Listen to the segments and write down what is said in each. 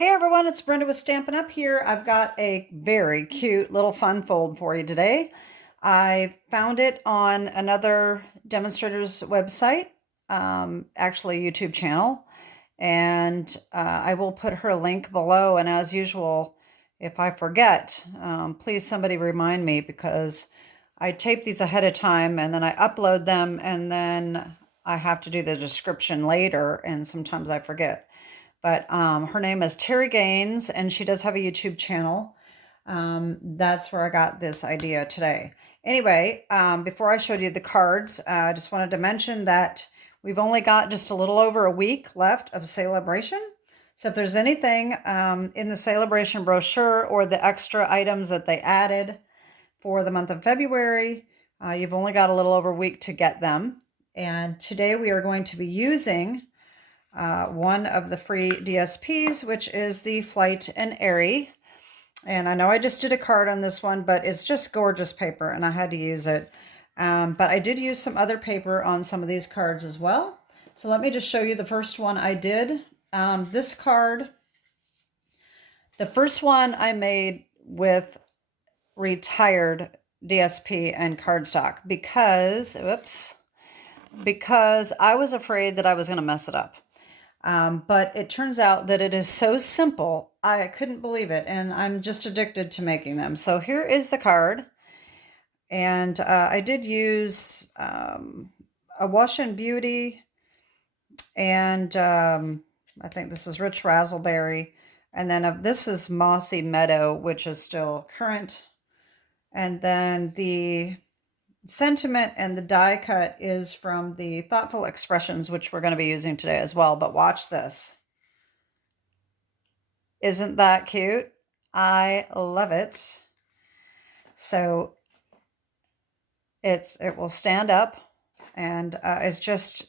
Hey everyone, it's Brenda with Stampin' Up! Here. I've got a very cute little fun fold for you today. I found it on another demonstrator's website, actually a YouTube channel, and I will put her link below. And as usual, if I forget, please somebody remind me because I tape these ahead of time and then I upload them and then I have to do the description later and sometimes I forget. But her name is Terri and she does have a YouTube channel. That's where I got this idea today. Anyway, before I showed you the cards, I just wanted to mention that we've only got just a little over a week left of Celebration. So if there's anything in the Celebration brochure or the extra items that they added for the month of February, you've only got a little over a week to get them. And today we are going to be using one of the free DSPs, which is the Flight and Airy. And I know I just did a card on this one, but it's just gorgeous paper and I had to use it. But I did use some other paper on some of these cards as well. So let me just show you the first one I did. This card, the first one I made with retired DSP and cardstock because I was afraid that I was going to mess it up. But it turns out that it is so simple. I couldn't believe it. And I'm just addicted to making them. So here is the card. And I did use Awash and Beauty. And I think this is Rich Razzleberry. And then this is Mossy Meadow, which is still current. And then the sentiment and the die cut is from the Thoughtful Expressions, which we're going to be using today as well. But watch this. Isn't that cute? I love it. So it will stand up, and I just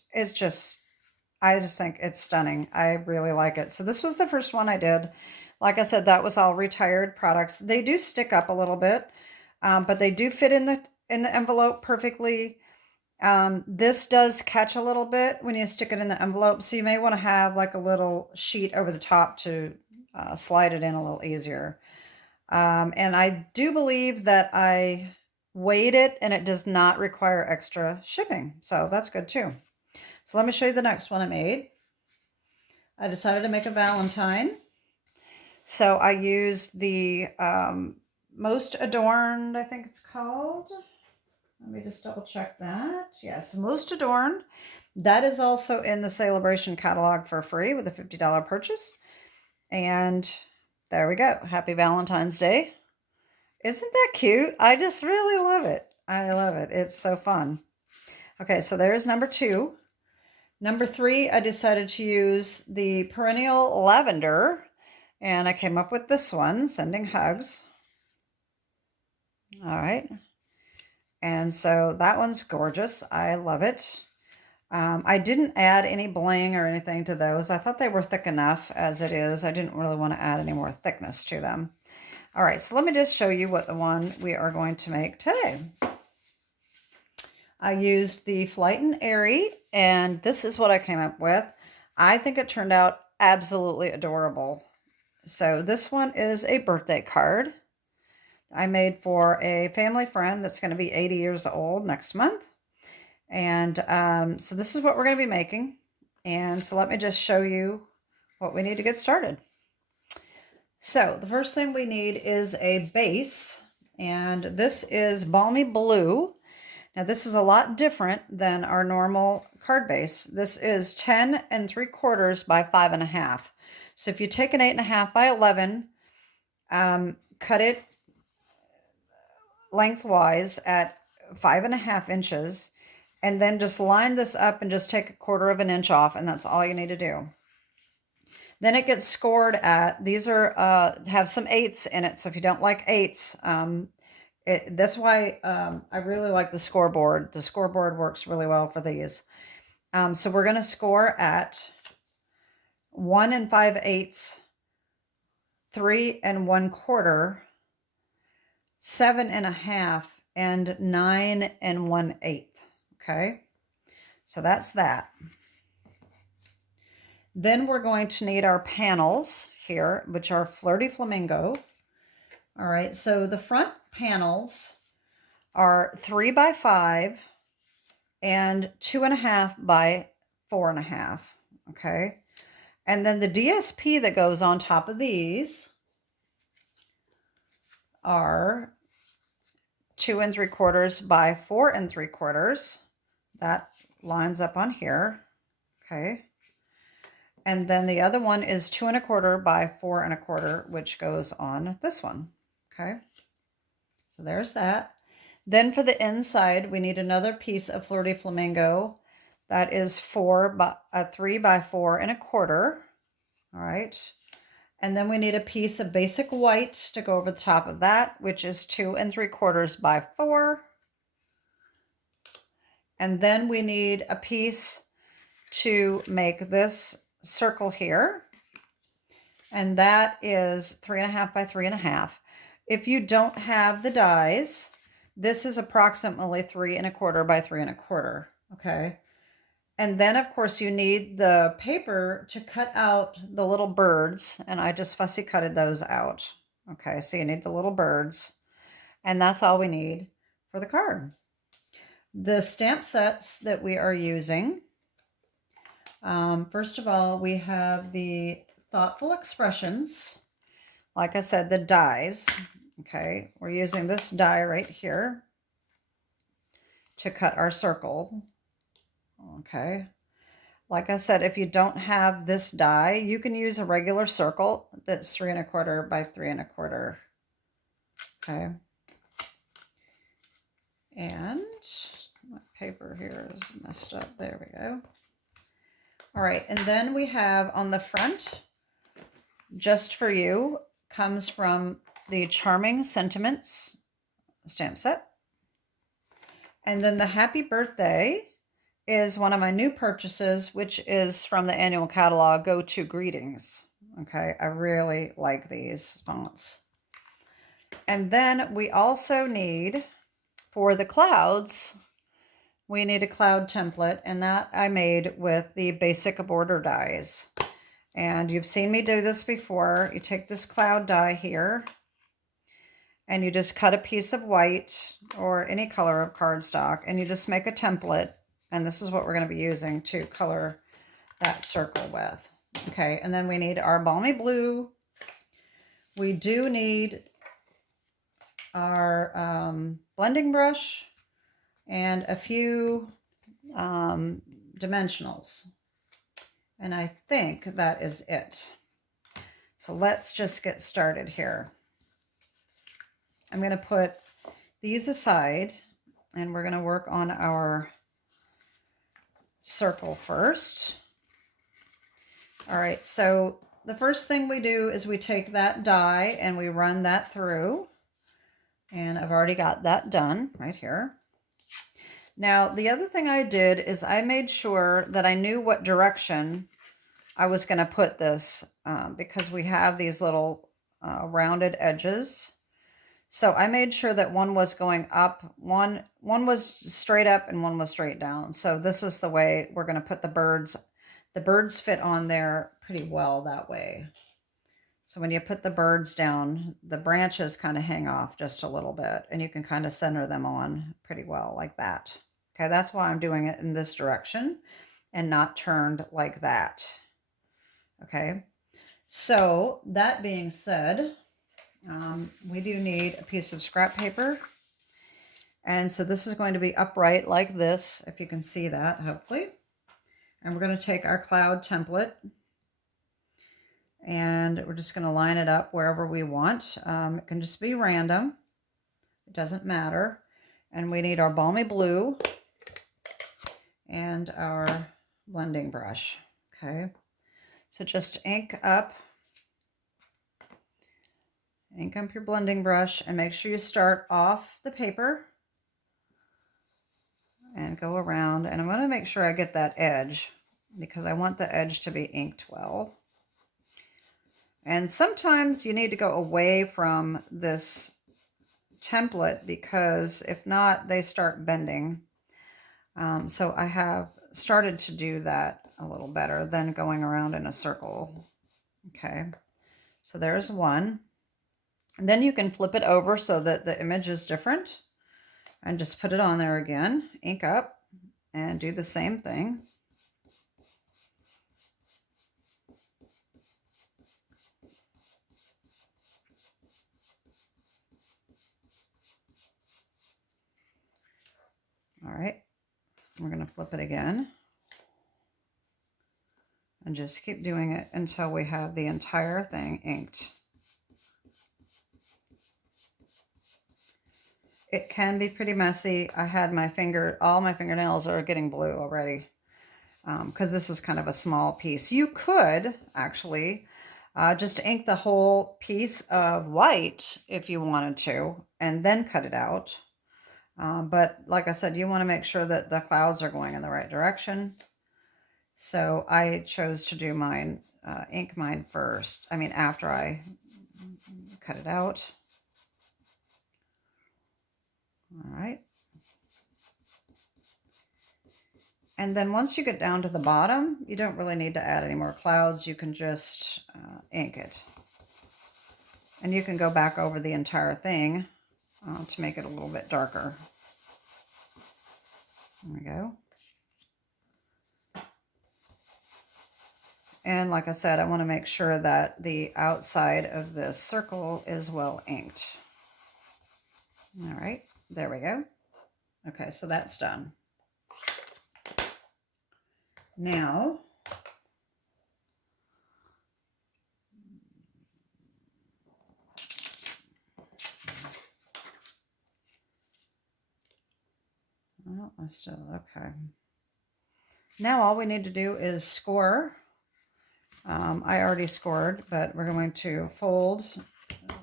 think it's stunning. I really like it. So this was the first one I did. Like I said, that was all retired products. They do stick up a little bit, but they do fit in the envelope perfectly. This does catch a little bit when you stick it in the envelope, so you may want to have like a little sheet over the top to slide it in a little easier. And I do believe that I weighed it and it does not require extra shipping, so that's good too. So let me show you the next one I made. I decided to make a Valentine. So I used the Most Adorned, I think it's called. Let me just double check that. Yes, Most Adorned. That is also in the Celebration catalog for free with a $50 purchase. And there we go. Happy Valentine's Day. Isn't that cute? I just really love it. I love it. It's so fun. Okay, so there's number 2. Number 3, I decided to use the Perennial Lavender. And I came up with this one, Sending Hugs. All right. And so that one's gorgeous. I love it. I didn't add any bling or anything to those. I thought they were thick enough as it is. I didn't really want to add any more thickness to them. All right, so let me just show you what the one we are going to make today. I used the Flight and Airy, and this is what I came up with. I think it turned out absolutely adorable. So this one is a birthday card I made for a family friend that's going to be 80 years old next month. And so this is what we're going to be making. And so let me just show you what we need to get started. So the first thing we need is a base. And this is Balmy Blue. Now this is a lot different than our normal card base. This is 10 3/4 by 5.5. So if you take an 8.5 by 11, cut it lengthwise at 5.5 inches, and then just line this up and just take 1/4 inch off, and that's all you need to do. Then it gets scored at, these are have some 8s in it, so if you don't like 8s, that's why I really like the scoreboard. The scoreboard works really well for these. So we're going to score at 1 5/8, 3 1/4, 7.5, and 9 1/8. Okay, so that's that. Then we're going to need our panels here, which are Flirty Flamingo. All right, so the front panels are 3 by 5 and 2.5 by 4.5. Okay, and then the DSP that goes on top of these are 2 3/4 by 4 3/4. That lines up on here. Okay. And then the other one is 2 1/4 by 4 1/4, which goes on this one. Okay. So there's that. Then for the inside, we need another piece of Flirty Flamingo. That is 3 by 4 1/4. All right. And then we need a piece of basic white to go over the top of that, which is 2 3/4 by 4. And then we need a piece to make this circle here. And that is 3.5 by 3.5. If you don't have the dies, this is approximately 3 1/4 by 3 1/4. Okay. And then, of course, you need the paper to cut out the little birds. And I just fussy cutted those out. Okay, so you need the little birds. And that's all we need for the card. The stamp sets that we are using. First of all, we have the Thoughtful Expressions. Like I said, the dies. Okay, we're using this die right here to cut our circle. Okay. Like I said, if you don't have this die, you can use a regular circle that's 3 1/4 by 3 1/4. Okay. And my paper here is messed up. There we go. All right. And then we have on the front, Just for You, comes from the Charming Sentiments stamp set. And then the Happy Birthday is one of my new purchases, which is from the annual catalog, Go To Greetings. Okay, I really like these fonts. And then we also need, for the clouds, we need a cloud template, and that I made with the basic border dies. And you've seen me do this before. You take this cloud die here, and you just cut a piece of white or any color of cardstock, and you just make a template. And this is what we're going to be using to color that circle with. Okay, and then we need our balmy blue. We do need our blending brush and a few dimensionals. And I think that is it. So let's just get started here. I'm going to put these aside, and we're going to work on our circle first. All right, so the first thing we do is we take that die and we run that through. And I've already got that done right here. Now, the other thing I did is I made sure that I knew what direction I was going to put this because we have these little rounded edges. So I made sure that one was going up, one was straight up and one was straight down. So this is the way we're going to put the birds. The birds fit on there pretty well that way. So when you put the birds down, the branches kind of hang off just a little bit, and you can kind of center them on pretty well like that. Okay, that's why I'm doing it in this direction and not turned like that. Okay, so that being said, we do need a piece of scrap paper. And so this is going to be upright like this, if you can see that, hopefully. And we're going to take our cloud template and we're just going to line it up wherever we want. It can just be random. It doesn't matter. And we need our balmy blue and our blending brush. Okay. So just ink up your blending brush and make sure you start off the paper and go around. And I'm going to make sure I get that edge because I want the edge to be inked well. And sometimes you need to go away from this template because if not, they start bending. So I have started to do that a little better than going around in a circle. Okay. So there's one. And then you can flip it over so that the image is different and just put it on there again, ink up, and do the same thing. All right, we're going to flip it again and just keep doing it until we have the entire thing inked. It can be pretty messy. I had all my fingernails are getting blue already because this is kind of a small piece. You could actually just ink the whole piece of white if you wanted to, and then cut it out. But like I said, you want to make sure that the clouds are going in the right direction. So I chose to do mine, ink mine first. I mean, after I cut it out. All right. And then once you get down to the bottom, you don't really need to add any more clouds. You can just ink it. And you can go back over the entire thing to make it a little bit darker. There we go. And like I said, I want to make sure that the outside of this circle is well inked. All right, there we go. Okay, so that's done. Now, oh, I still, okay. Now all we need to do is score. I already scored, but we're going to fold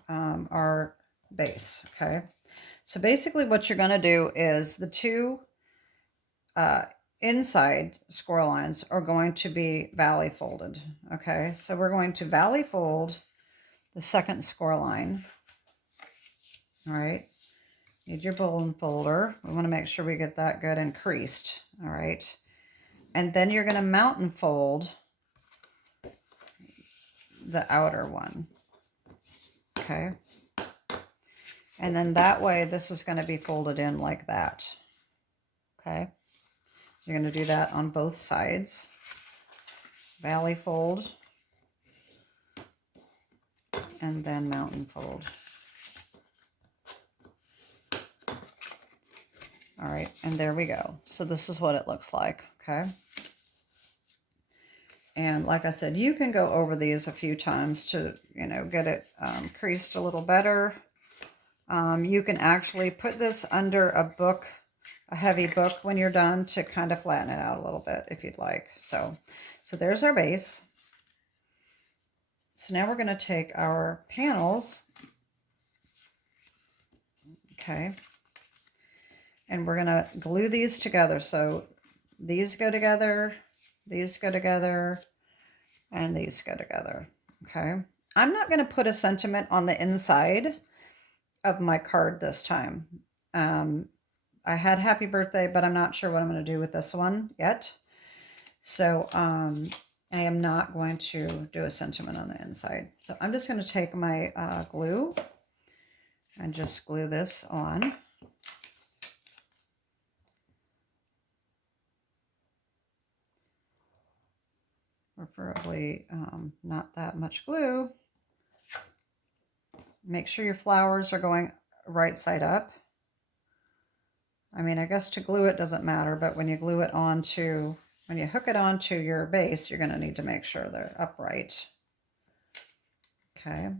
our base, okay? So basically what you're going to do is the two inside score lines are going to be valley folded, okay? So we're going to valley fold the second score line, all right? Need your bone folder. We want to make sure we get that good and creased, all right? And then you're going to mountain fold the outer one, okay? And then that way, this is going to be folded in like that, okay? You're going to do that on both sides. Valley fold, and then mountain fold. All right, and there we go. So this is what it looks like, okay? And like I said, you can go over these a few times to, get it creased a little better. You can actually put this under a book, a heavy book when you're done to kind of flatten it out a little bit if you'd like. So there's our base. So now we're going to take our panels, okay, and we're going to glue these together. So these go together, these go together, and these go together, okay? I'm not going to put a sentiment on the inside of my card this time. I had happy birthday, but I'm not sure what I'm going to do with this one yet. So I am not going to do a sentiment on the inside. So I'm just going to take my glue and just glue this on. Preferably not that much glue. Make sure your flowers are going right side up. I mean, I guess to glue it doesn't matter, but when you glue it onto, when you hook it onto your base, you're going to need to make sure they're upright. Okay.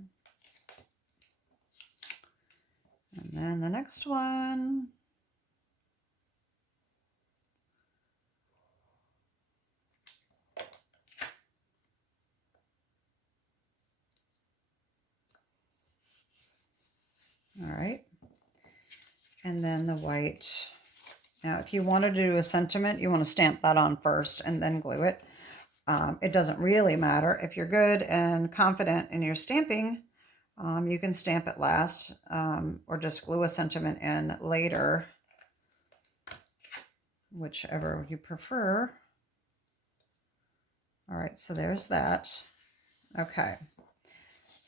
And then the next one. All right. And then the white. Now, if you wanted to do a sentiment, you want to stamp that on first and then glue it. It doesn't really matter. If you're good and confident in your stamping, you can stamp it last or just glue a sentiment in later, whichever you prefer. All right, so there's that. Okay,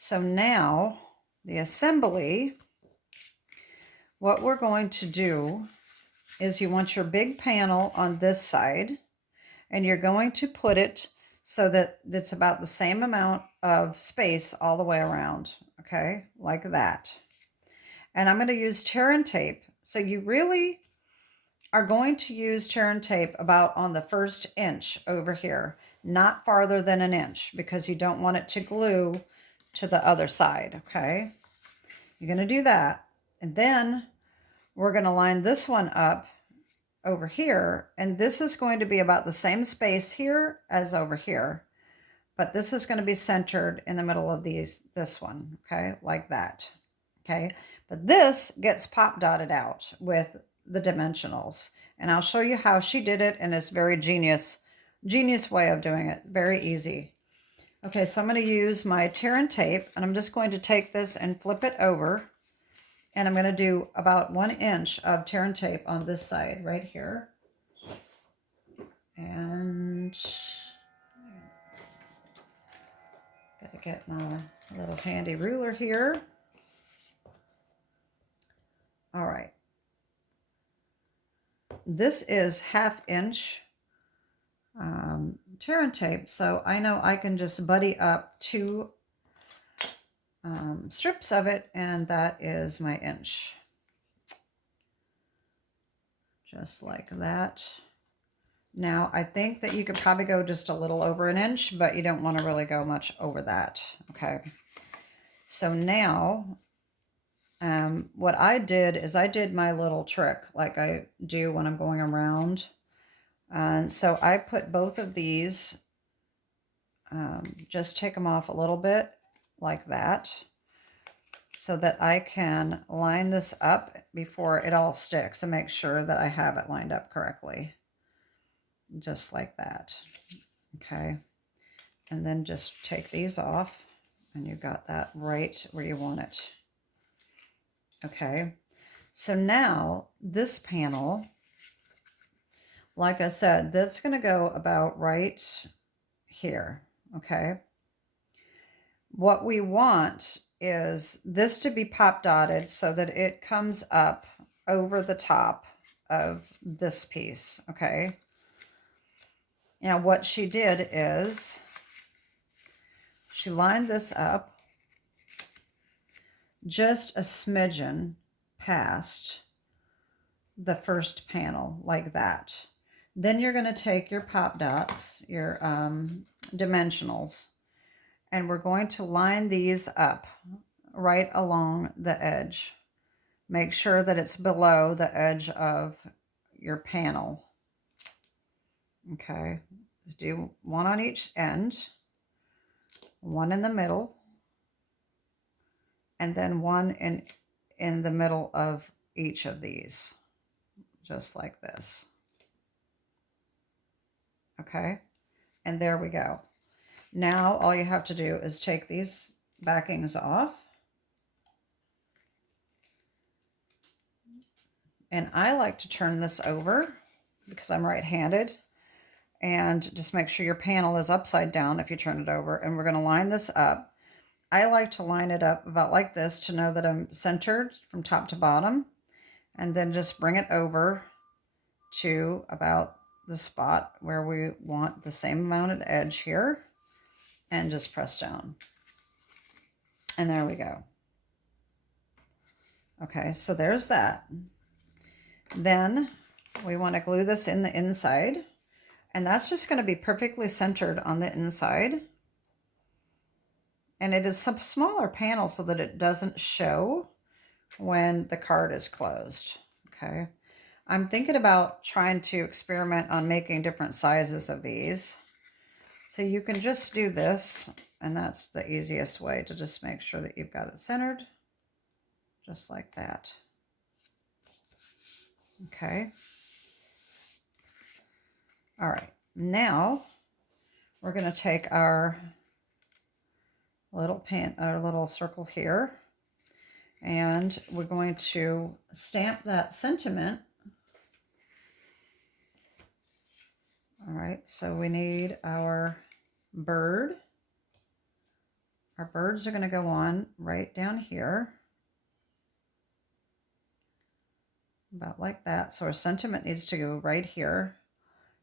So now the assembly, what we're going to do is you want your big panel on this side, and you're going to put it so that it's about the same amount of space all the way around, okay, like that. And I'm going to use tear and tape. So you really are going to use tear and tape about on the first inch over here, not farther than an inch, because you don't want it to glue to the other side, okay? You're going to do that. And then we're going to line this one up over here, and this is going to be about the same space here as over here, but this is going to be centered in the middle of this one, okay, like that, okay? But this gets pop dotted out with the dimensionals, and I'll show you how she did it in this very genius way of doing it. Very easy. Okay, so I'm going to use my tear and tape, and I'm just going to take this and flip it over. And I'm going to do about 1 inch of tear and tape on this side right here. And gotta get my little handy ruler here. All right. This is 1/2 inch tear and tape, so I know I can just buddy up 2 strips of it, and that is my inch. Just like that. Now, I think that you could probably go just a little over an inch, but you don't want to really go much over that, okay? So now, what I did is I did my little trick like I do when I'm going around. And so I put both of these, just take them off a little bit like that, so that I can line this up before it all sticks and make sure that I have it lined up correctly. Just like that, okay? And then just take these off, and you got that right where you want it. Okay, so now this panel, like I said, that's going to go about right here, okay? What we want is this to be pop dotted so that it comes up over the top of this piece, okay? Now what she did is she lined this up just a smidgen past the first panel like that. Then you're going to take your pop dots, your dimensionals, and we're going to line these up right along the edge. Make sure that it's below the edge of your panel. Okay, let's do 1 on each end, 1 in the middle, and then 1 in the middle of each of these, just like this. Okay, and there we go. Now all you have to do is take these backings off. And I like to turn this over because I'm right-handed, and just make sure your panel is upside down if you turn it over. And we're going to line this up. I like to line it up about like this to know that I'm centered from top to bottom, and then just bring it over to about the spot where we want the same amount of edge here, and just press down. And there we go. Okay, so there's that. Then we want to glue this in the inside, and that's just going to be perfectly centered on the inside. And it is some smaller panel so that it doesn't show when the card is closed. Okay, I'm thinking about trying to experiment on making different sizes of these. So you can just do this, and that's the easiest way to just make sure that you've got it centered, just like that. Okay. All right, now we're going to take our little circle here, and we're going to stamp that sentiment. All right, so we need our bird, our birds are going to go on right down here. About like that. So our sentiment needs to go right here.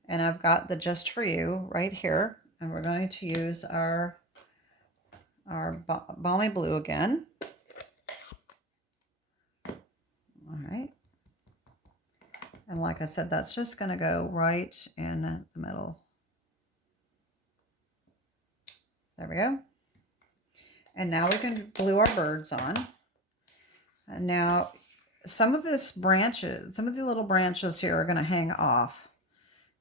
And I've got the Just For You right here. And we're going to use our balmy blue again. All right. And like I said, that's just going to go right in the middle. There we go. And now we can glue our birds on. And now some of this branches, some of the little branches here are going to hang off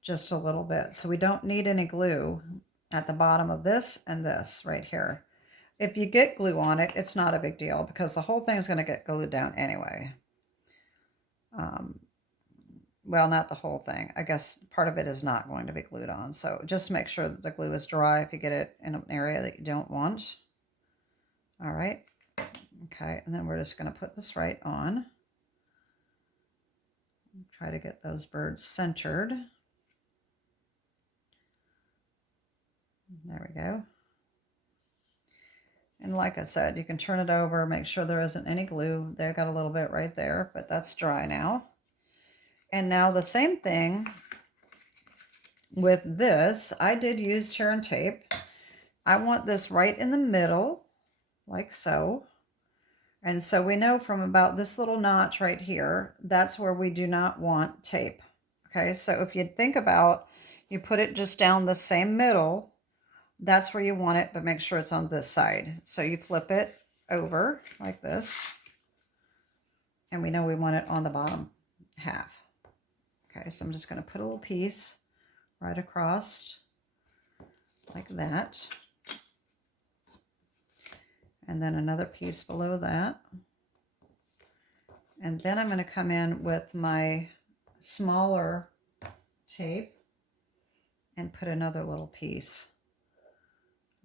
just a little bit. So we don't need any glue at the bottom of this and this right here. If you get glue on it, it's not a big deal because the whole thing is going to get glued down anyway. Well, not the whole thing. I guess part of it is not going to be glued on. So just make sure that the glue is dry if you get it in an area that you don't want. All right. Okay. And then we're just going to put this right on. Try to get those birds centered. There we go. And like I said, you can turn it over, make sure there isn't any glue. They've got a little bit right there, but that's dry now. And now the same thing with this. I did use tear and tape. I want this right in the middle, like so. And so we know from about this little notch right here, that's where we do not want tape. Okay, so if you think about, you put it just down the same middle, that's where you want it, but make sure it's on this side. So you flip it over like this. And we know we want it on the bottom half. Okay, so I'm just going to put a little piece right across like that. And then another piece below that. And then I'm going to come in with my smaller tape and put another little piece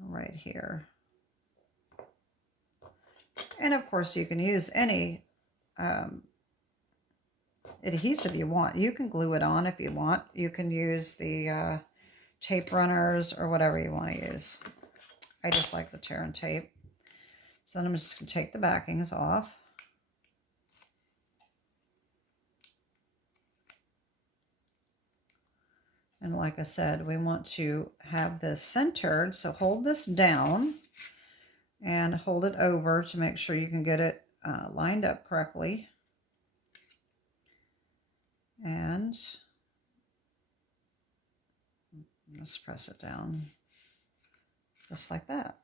right here. And of course you can use any adhesive you want. You can glue it on if you want. You can use the tape runners or whatever you want to use. I just like the tear and tape. So then I'm just going to take the backings off. And like I said, we want to have this centered. So hold this down and hold it over to make sure you can get it lined up correctly. And just press it down just like that.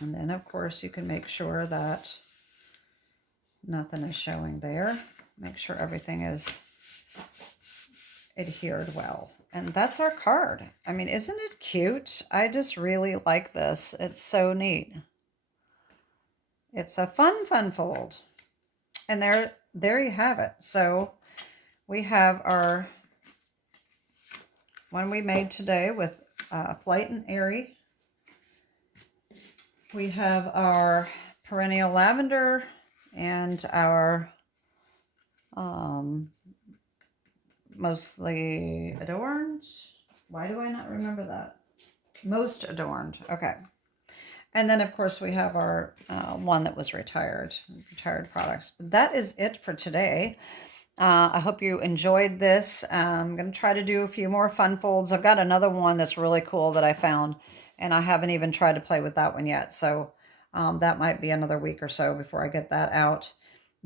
And then of course you can make sure that nothing is showing there. Make sure everything is adhered well. And that's our card. I mean, isn't it cute? I just really like this. It's so neat. It's a fun fold. And there you have it. So we have our one we made today with Flight and Airy. We have our perennial lavender and our mostly adorned. Why do I not remember that? Most adorned. Okay. And then, of course, we have our one that was retired products. But that is it for today. I hope you enjoyed this. I'm going to try to do a few more fun folds. I've got another one that's really cool that I found, and I haven't even tried to play with that one yet. So that might be another week or so before I get that out.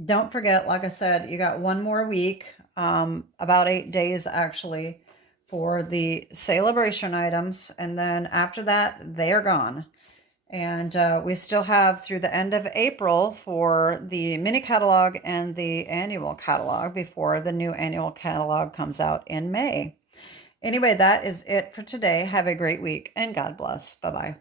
Don't forget, like I said, you got one more week, about 8 days actually, for the celebration items. And then after that, they are gone. And we still have through the end of April for the mini catalog and the annual catalog before the new annual catalog comes out in May. Anyway, that is it for today. Have a great week and God bless. Bye-bye.